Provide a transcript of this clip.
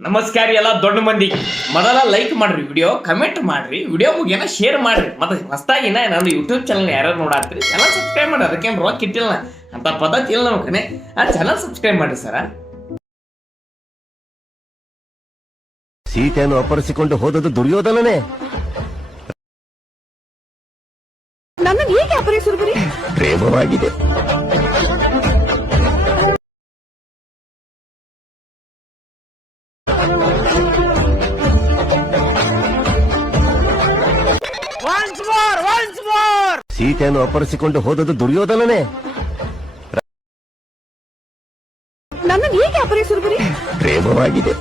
ನಮಸ್ಕಾರ ಎಲ್ಲ ದೊಡ್ಡ ಮಂದಿ ಮೊದಲ ಲೈಕ್ ಮಾಡ್ರಿ ವಿಡಿಯೋ ಕಮೆಂಟ್ ಮಾಡ್ರಿ ವಿಡಿಯೋ ಮುಗಿಯನ ಶೇರ್ ಮಾಡ್ರಿ ಮತ್ತೆ ಹೊಸದಾಗಿನ ನಾನು ಯೂಟ್ಯೂಬ್ ಚಾನಲ್ ಯಾರು ನೋಡಾತ್ರಿ ಚಾನಲ್ ಸಬ್ಸ್ಕ್ರೈಬ್ ಮಾಡ್ರಿ ಅದಕ್ಕೆ ರೊಕ್ಕ ಇಟ್ಟಿಲ್ಲ ಅಂತ ಪದ್ಧತಿ ಇಲ್ಲ ನಮ್ಮ ಕಡೆ ಆ ಚಾನಲ್ ಸಬ್ಸ್ಕ್ರೈಬ್ ಮಾಡ್ರಿ ಸರ. ಸೀತೆಯನ್ನು ಅಪಹರಿಸಿಕೊಂಡು ಹೋದದ್ದು ದುರ್ಯೋಧನನೇ. ನನ್ನನ್ನು ಹೇಗೆ ಅಪಹರಿಸಿರುವಿರಿ? ಪ್ರೇಮವಾಗಿದೆ. ಸೀತೆಯನ್ನು ಅಪಹರಿಸಿಕೊಂಡು ಹೋದದ್ದು ದುರ್ಯೋಧನನೇ. ನನ್ನನ್ನು ಹೇಗೆ ಅಪಹರಿಸಿರುವಿರಿ? ಪ್ರೇಮವಾಗಿದೆ.